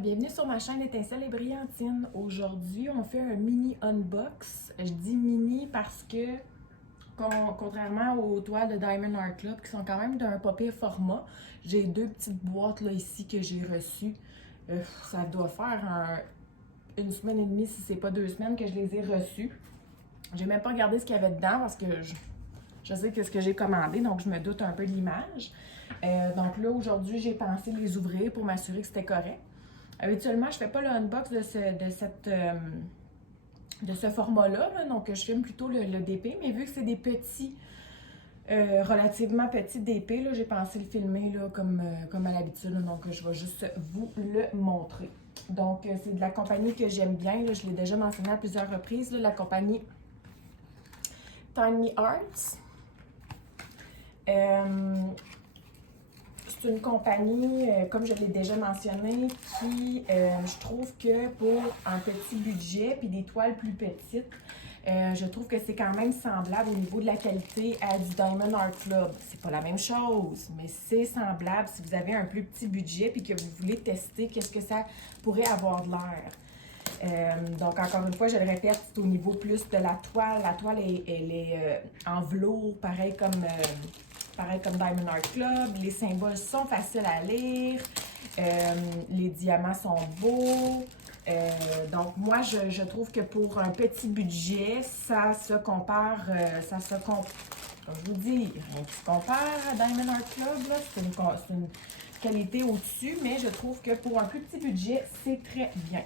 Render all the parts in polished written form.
bienvenue sur ma chaîne Étincelle et Brillantine. Aujourd'hui, on fait un mini unbox. Je dis mini parce que, contrairement aux toiles de Diamond Art Club, qui sont quand même d'un pas pire format, j'ai deux petites boîtes là ici que j'ai reçues. Ça doit faire une semaine et demie, si c'est pas 2 semaines, que je les ai reçues. J'ai même pas regardé ce qu'il y avait dedans parce que je sais que ce que j'ai commandé, donc je me doute un peu de l'image. Donc là, aujourd'hui, j'ai pensé les ouvrir pour m'assurer que c'était correct. Habituellement, je ne fais pas le unbox de ce format-là, donc je filme plutôt le DP, mais vu que c'est des petits, relativement petits DP, j'ai pensé le filmer là, comme à l'habitude, donc je vais juste vous le montrer. Donc, c'est de la compagnie que j'aime bien, là, je l'ai déjà mentionné à plusieurs reprises, là, la compagnie Tiny Arts. C'est une compagnie, comme je l'ai déjà mentionné, qui, je trouve que pour un petit budget puis des toiles plus petites, je trouve que c'est quand même semblable au niveau de la qualité à du Diamond Art Club. C'est pas la même chose, mais c'est semblable si vous avez un plus petit budget puis que vous voulez tester qu'est-ce que ça pourrait avoir de l'air. Donc, encore une fois, je le répète, c'est au niveau plus de la toile. La toile, elle est en velours, pareil comme Diamond Art Club. Les symboles sont faciles à lire. Les diamants sont beaux. Donc, moi, je trouve que pour un petit budget, ça se compare, comme je vous dis, rien qui se compare à Diamond Art Club. C'est une qualité au-dessus, mais je trouve que pour un plus petit budget, c'est très bien.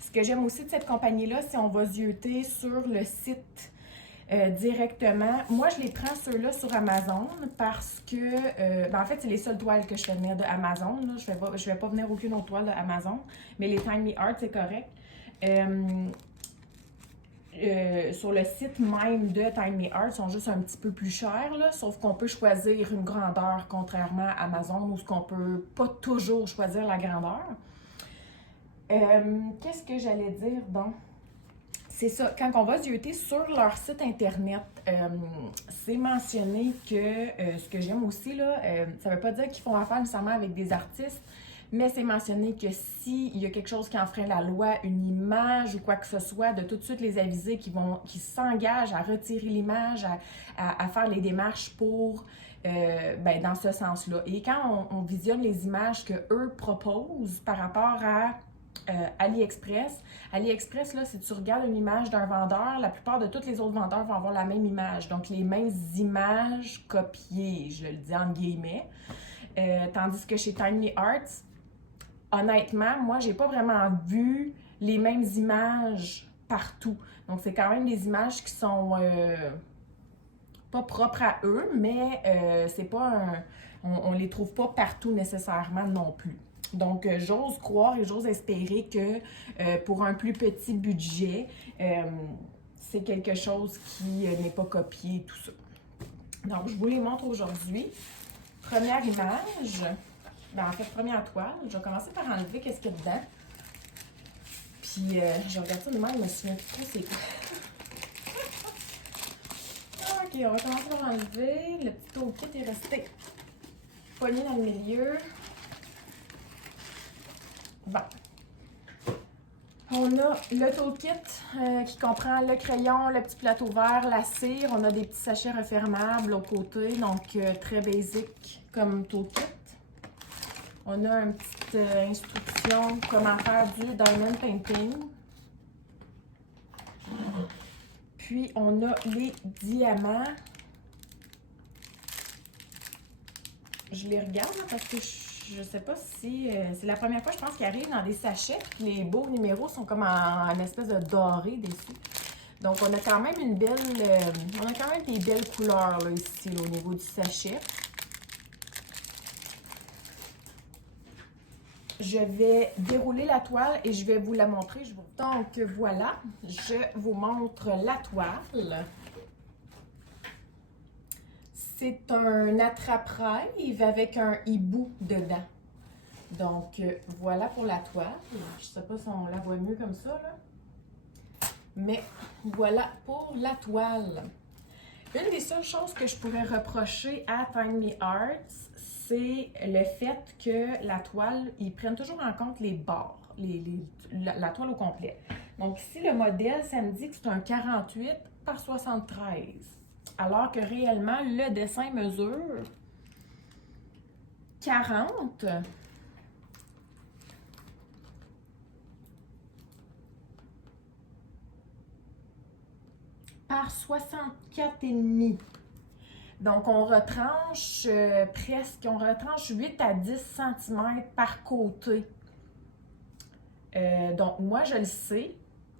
Ce que j'aime aussi de cette compagnie-là, c'est qu'on va zioter sur le site directement. Moi, je les prends ceux-là sur Amazon parce que, en fait, c'est les seules toiles que je fais venir de Amazon. Là. Je vais pas venir aucune autre toile de Amazon, mais les Tiny Art, c'est correct. Sur le site même de Tiny Art, ils sont juste un petit peu plus chers, là, sauf qu'on peut choisir une grandeur, contrairement à Amazon, où on peut pas toujours choisir la grandeur. Qu'est-ce que j'allais dire donc? C'est ça, quand on va zioter sur leur site internet, c'est mentionné que, ce que j'aime aussi, là, ça ne veut pas dire qu'ils font affaire nécessairement avec des artistes, mais c'est mentionné que s'il y a quelque chose qui enfreint la loi, une image ou quoi que ce soit, de tout de suite les aviser qui s'engagent à retirer l'image, à faire les démarches pour, dans ce sens-là. Et quand on visionne les images qu'eux proposent par rapport à AliExpress. AliExpress, là, si tu regardes une image d'un vendeur, la plupart de tous les autres vendeurs vont avoir la même image. Donc, les mêmes images copiées, je le dis en guillemets. Tandis que chez Tiny Arts, honnêtement, moi, j'ai pas vraiment vu les mêmes images partout. Donc, c'est quand même des images qui sont pas propres à eux, mais c'est pas on les trouve pas partout nécessairement non plus. Donc, j'ose croire et j'ose espérer que pour un plus petit budget, c'est quelque chose qui n'est pas copié, tout ça. Donc, je vous les montre aujourd'hui. Première image, en fait, première toile. Je vais commencer par enlever qu'est-ce qu'il y a dedans. Puis, je regarde ça de même, je me souviens plus trop c'est quoi. Ok, on va commencer par enlever. Le petit toolkit est resté poigné dans le milieu. Bon. On a le toolkit qui comprend le crayon, le petit plateau vert, la cire. On a des petits sachets refermables au côté, donc très basique comme toolkit. On a une petite instruction comment faire du diamond painting. Puis on a les diamants. Je les regarde là, parce que je sais pas si... c'est la première fois, je pense, qu'ils arrivent dans des sachets. Les beaux numéros sont comme en espèce de doré dessus. Donc, on a quand même une belle... on a quand même des belles couleurs là, ici, là, au niveau du sachet. Je vais dérouler la toile et je vais vous la montrer. Donc, voilà, je vous montre la toile. C'est un attrape-rêve avec un hibou dedans. Donc, voilà pour la toile. Je ne sais pas si on la voit mieux comme ça, là. Mais voilà pour la toile. Une des seules choses que je pourrais reprocher à Tiny Arts, c'est le fait que la toile, ils prennent toujours en compte les bords, la toile au complet. Donc ici, le modèle, ça me dit que c'est un 48 par 73. Alors que réellement, le dessin mesure 40 par 64,5. Donc, on retranche presque, on retranche 8 à 10 cm par côté. Donc, moi, je le sais,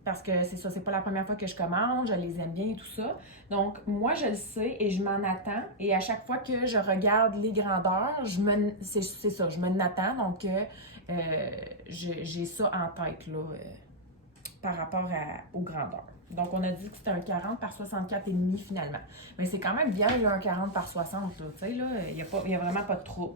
parce que c'est ça, c'est pas la première fois que je commande, je les aime bien et tout ça. Donc, moi, je le sais et je m'en attends. Et à chaque fois que je regarde les grandeurs, c'est ça, je m'en attends. Donc, j'ai ça en tête, là, par rapport aux grandeurs. Donc, on a dit que c'était un 40 par 64,5 finalement. Mais c'est quand même bien, là, un 40 par 60, là, tu sais, là, il n'y a vraiment pas de trouble.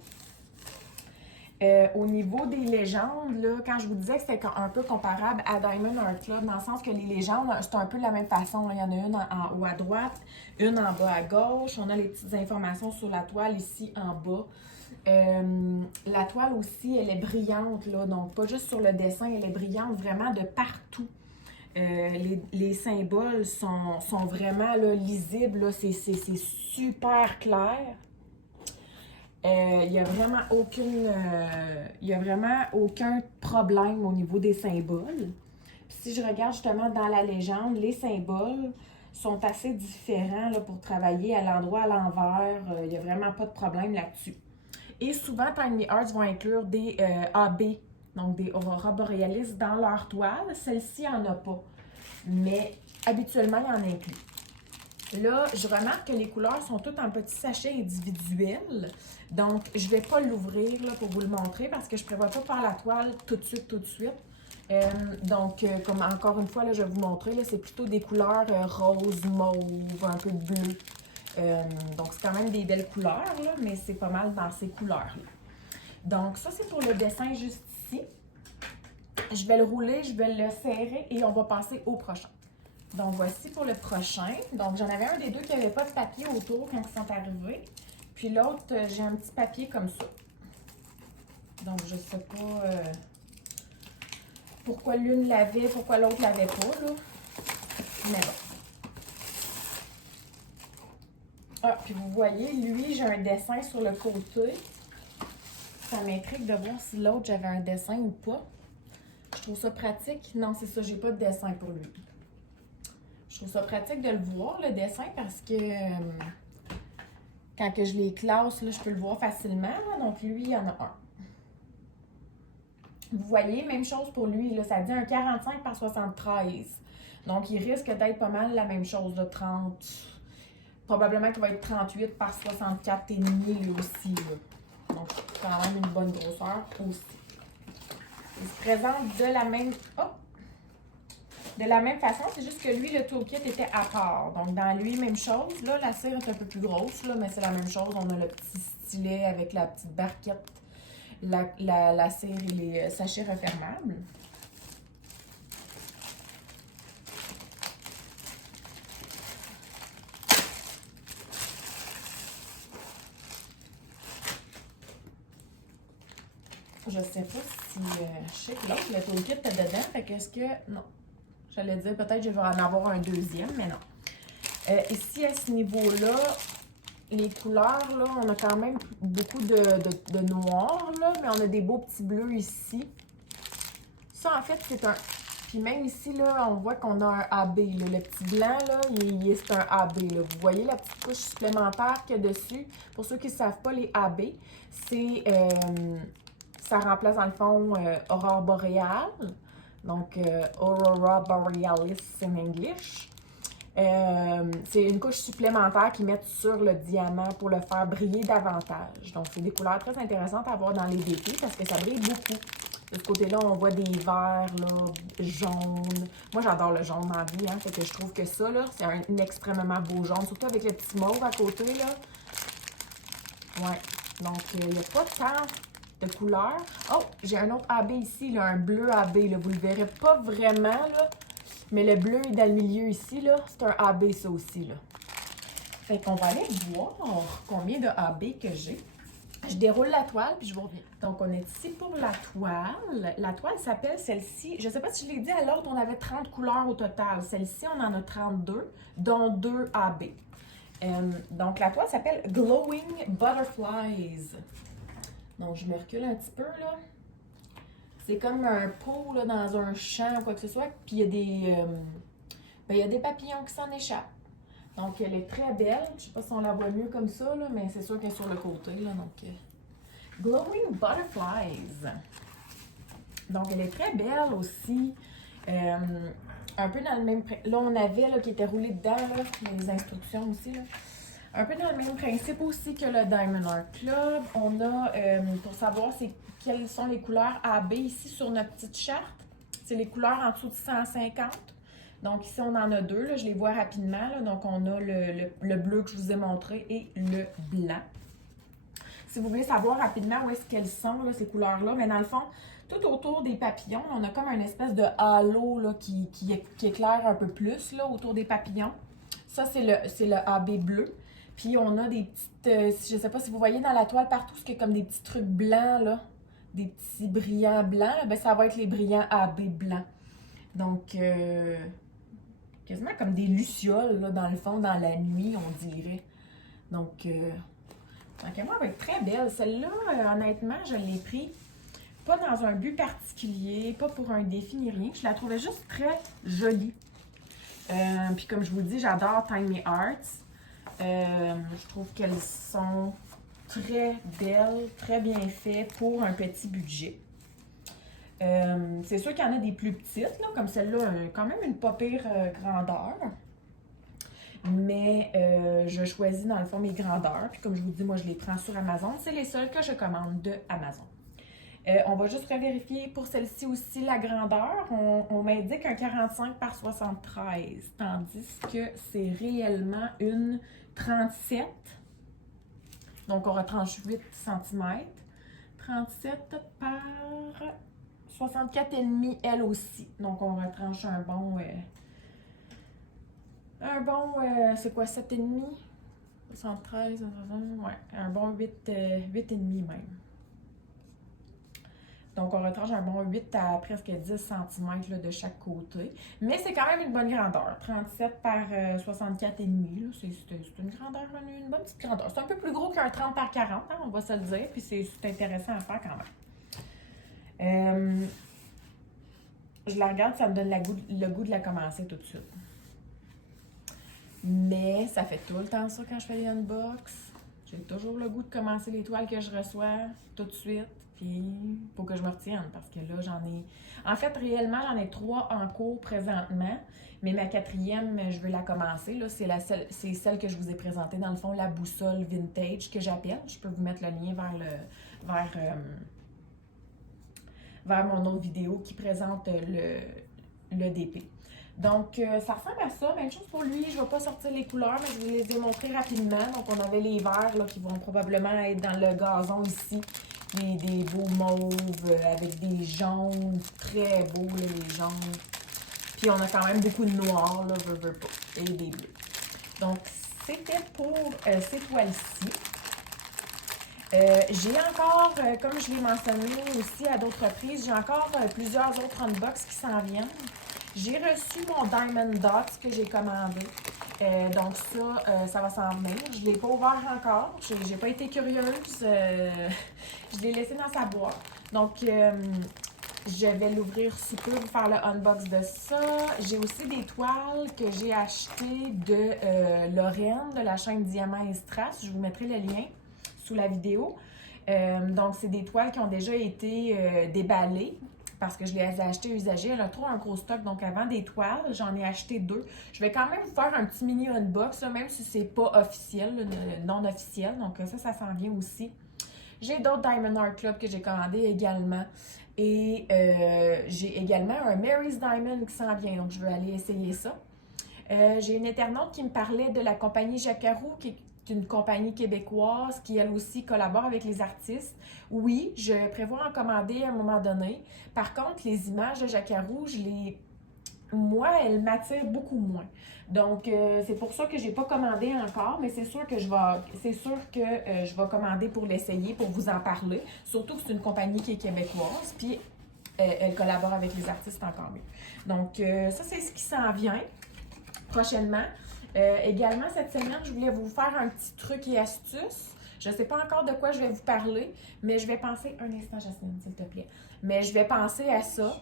Au niveau des légendes, là, quand je vous disais que c'était un peu comparable à Diamond Art Club, dans le sens que les légendes, c'est un peu de la même façon. Là. Il y en a une en haut à droite, une en bas à gauche. On a les petites informations sur la toile ici en bas. La toile aussi, elle est brillante, là, donc pas juste sur le dessin, elle est brillante vraiment de partout. Les symboles sont vraiment là, lisibles, c'est super clair. Il n'y a vraiment aucun problème au niveau des symboles. Puis si je regarde justement dans la légende, les symboles sont assez différents là, pour travailler à l'endroit, à l'envers. Il n'y a vraiment pas de problème là-dessus. Et souvent, Tiny Arts vont inclure des AB, donc des Aurora Borealis, dans leur toile. Celle-ci n'en a pas, mais habituellement, il en inclut. Là, je remarque que les couleurs sont toutes en petits sachets individuels. Donc, je ne vais pas l'ouvrir pour vous le montrer parce que je ne prévois pas faire la toile tout de suite, comme encore une fois, là, je vais vous montrer, c'est plutôt des couleurs rose, mauve, un peu bleu. Donc, c'est quand même des belles couleurs, là, mais c'est pas mal dans ces couleurs-là. Donc, ça, c'est pour le dessin juste ici. Je vais le rouler, je vais le serrer et on va passer au prochain. Donc, voici pour le prochain. Donc, j'en avais un des deux qui n'avait pas de papier autour quand ils sont arrivés. Puis l'autre, j'ai un petit papier comme ça. Donc, je ne sais pas pourquoi l'une l'avait, pourquoi l'autre l'avait pas, là. Mais bon. Ah, puis vous voyez, lui, j'ai un dessin sur le côté. Ça m'intrigue de voir si l'autre, j'avais un dessin ou pas. Je trouve ça pratique. Non, c'est ça, j'ai pas de dessin pour lui. Je trouve ça pratique de le voir, le dessin, parce que quand que je les classe, là, je peux le voir facilement. Là. Donc, lui, il y en a un. Vous voyez, même chose pour lui. Là, ça dit un 45 par 73. Donc, il risque d'être pas mal la même chose, de 30. Probablement qu'il va être 38 par 64 et demi, lui aussi. Là. Donc, c'est quand même une bonne grosseur aussi. Il se présente de la même... Oh! De la même façon, c'est juste que lui, le toolkit était à part. Donc, dans lui, même chose. Là, la cire est un peu plus grosse, là, mais c'est la même chose. On a le petit stylet avec la petite barquette, la cire et les sachets refermables. Je sais pas si... je sais que l'autre, le toolkit était dedans. Fait qu'est-ce que... Non. J'allais dire, peut-être que je vais en avoir un deuxième, mais non. Ici, à ce niveau-là, les couleurs, là, on a quand même beaucoup de noir, là, mais on a des beaux petits bleus ici. Ça, en fait, c'est un... Puis même ici, là, on voit qu'on a un AB. Là. Le petit blanc, là, c'est un AB. Là. Vous voyez la petite couche supplémentaire qu'il y a dessus? Pour ceux qui ne savent pas, les AB, c'est... ça remplace, dans le fond, Aurore boréale. Donc, Aurora Borealis in English. C'est une couche supplémentaire qu'ils mettent sur le diamant pour le faire briller davantage. Donc, c'est des couleurs très intéressantes à voir dans les DP parce que ça brille beaucoup. De ce côté-là, on voit des verts, là, jaunes. Moi, j'adore le jaune dans la vie, hein. Fait que je trouve que ça, là, c'est un extrêmement beau jaune. Surtout avec le petit mauve à côté, là. Ouais. Donc, il n'y a pas tant de couleurs. Oh, j'ai un autre AB ici, là, un bleu AB, là. Vous le verrez pas vraiment, là. Mais le bleu est dans le milieu ici, là. C'est un AB, ça aussi, là. Fait qu'on va aller voir combien de AB que j'ai. Je déroule la toile, puis je vous reviens. Donc, on est ici pour la toile. La toile s'appelle celle-ci. Je ne sais pas si je l'ai dit à l'autre, on avait 30 couleurs au total. Celle-ci, on en a 32, dont 2 AB. Donc, la toile s'appelle Glowing Butterflies. Donc, je me recule un petit peu, là. C'est comme un pot, là, dans un champ ou quoi que ce soit. Puis, il y a des papillons qui s'en échappent. Donc, elle est très belle. Je ne sais pas si on la voit mieux comme ça, là, mais c'est sûr qu'elle est sur le côté, là. Donc, Glowing Butterflies. Donc, elle est très belle aussi. Un peu dans le même... Là, on avait, là, qui était roulé dedans, là, les instructions aussi, là. Un peu dans le même principe aussi que le Diamond Art Club. On a, pour savoir quelles sont les couleurs AB ici sur notre petite charte. C'est les couleurs en dessous de 150. Donc ici, on en a 2. Là, je les vois rapidement. Là. Donc, on a le bleu que je vous ai montré et le blanc. Si vous voulez savoir rapidement où est-ce qu'elles sont, là, ces couleurs-là, mais dans le fond, tout autour des papillons, on a comme une espèce de halo là, qui éclaire un peu plus là, autour des papillons. Ça, c'est le AB bleu. Puis on a des petites, je ne sais pas si vous voyez dans la toile partout, ce qui est comme des petits trucs blancs, là, des petits brillants blancs, là, ben, ça va être les brillants AB blancs. Donc, quasiment comme des lucioles, là, dans le fond, dans la nuit, on dirait. Donc, elle va être très belle. Celle-là, honnêtement, je l'ai pris pas dans un but particulier, pas pour un défi ni rien. Je la trouvais juste très jolie. Puis comme je vous dis, j'adore Tiny Arts. Je trouve qu'elles sont très belles, très bien faites pour un petit budget. C'est sûr qu'il y en a des plus petites, là, comme celle-là, quand même une pas pire grandeur. Mais je choisis dans le fond mes grandeurs. Puis comme je vous dis, moi je les prends sur Amazon. C'est les seules que je commande de Amazon. On va juste revérifier pour celle-ci aussi la grandeur. On m'indique un 45 par 73, tandis que c'est réellement une 37. Donc, on retranche 8 cm. 37 par 64,5 elle aussi. Donc, on retranche un bon... c'est quoi, 7,5? 73, ouais, un bon 8,5 même. Donc, on retranche un bon 8 à presque 10 cm là, de chaque côté. Mais c'est quand même une bonne grandeur. 37 par 64,5. C'est une grandeur, une bonne petite grandeur. C'est un peu plus gros qu'un 30 par 40, hein, on va se le dire. Puis c'est intéressant à faire quand même. Je la regarde, ça me donne le goût de la commencer tout de suite. Mais ça fait tout le temps ça quand je fais les unbox. J'ai toujours le goût de commencer les toiles que je reçois tout de suite. Puis, il faut que je me retienne parce que là, j'en ai... En fait, réellement, j'en ai 3 en cours présentement. Mais ma 4e, je veux la commencer. Là, c'est celle que je vous ai présentée. Dans le fond, la boussole vintage que j'appelle. Je peux vous mettre le lien vers mon autre vidéo qui présente le DP. Donc, ça ressemble à ça. Même chose pour lui. Je ne vais pas sortir les couleurs, mais je vous les ai montrées rapidement. Donc, on avait les verts là, qui vont probablement être dans le gazon ici. Des beaux mauves avec des jaunes, très beaux là, les jaunes. Puis on a quand même beaucoup de noirs, là, et des bleus. Donc, c'était pour ces toiles-ci. J'ai encore, comme je l'ai mentionné aussi à d'autres reprises, j'ai encore plusieurs autres unbox qui s'en viennent. J'ai reçu mon Diamond Dots que j'ai commandé. Donc ça va s'en venir. Je ne l'ai pas ouvert encore. Je n'ai pas été curieuse. Je l'ai laissé dans sa boîte. Donc, je vais l'ouvrir sous peu pour faire le unbox de ça. J'ai aussi des toiles que j'ai achetées de Lorraine, de la chaîne Diamant et Strass. Je vous mettrai le lien sous la vidéo. Donc, c'est des toiles qui ont déjà été déballées parce que je les ai achetées usagées. Elle a trop un gros stock, donc avant des toiles, j'en ai acheté 2. Je vais quand même vous faire un petit mini unbox, là, même si c'est pas officiel, non officiel. Donc ça s'en vient aussi. J'ai d'autres Diamond Art Club que j'ai commandé également. Et j'ai également un Mary's Diamond qui s'en vient, donc je veux aller essayer ça. J'ai une internaute qui me parlait de la compagnie Jacarou, qui est une compagnie québécoise qui, elle aussi, collabore avec les artistes. Oui, je prévois en commander à un moment donné. Par contre, les images de Jacarou, je moi, elle m'attire beaucoup moins. Donc, c'est pour ça que j'ai pas commandé encore, mais c'est sûr que je vais commander pour l'essayer, pour vous en parler. Surtout que c'est une compagnie qui est québécoise, puis elle collabore avec les artistes encore mieux. Donc, ça, c'est ce qui s'en vient prochainement. Également, cette semaine, je voulais vous faire un petit truc et astuce. Je ne sais pas encore de quoi je vais vous parler, mais je vais penser... Un instant, Jasmine, s'il te plaît. Mais je vais penser à ça.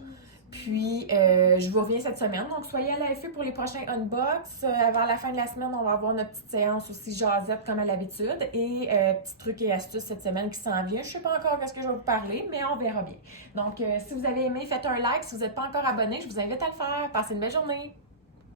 Puis, je vous reviens cette semaine. Donc, soyez à l'affût pour les prochains unbox. Avant la fin de la semaine, on va avoir notre petite séance aussi jasette comme à l'habitude. Et petits trucs et astuces cette semaine qui s'en vient. Je ne sais pas encore ce que je vais vous parler, mais on verra bien. Donc, si vous avez aimé, faites un like. Si vous n'êtes pas encore abonné, je vous invite à le faire. Passez une belle journée.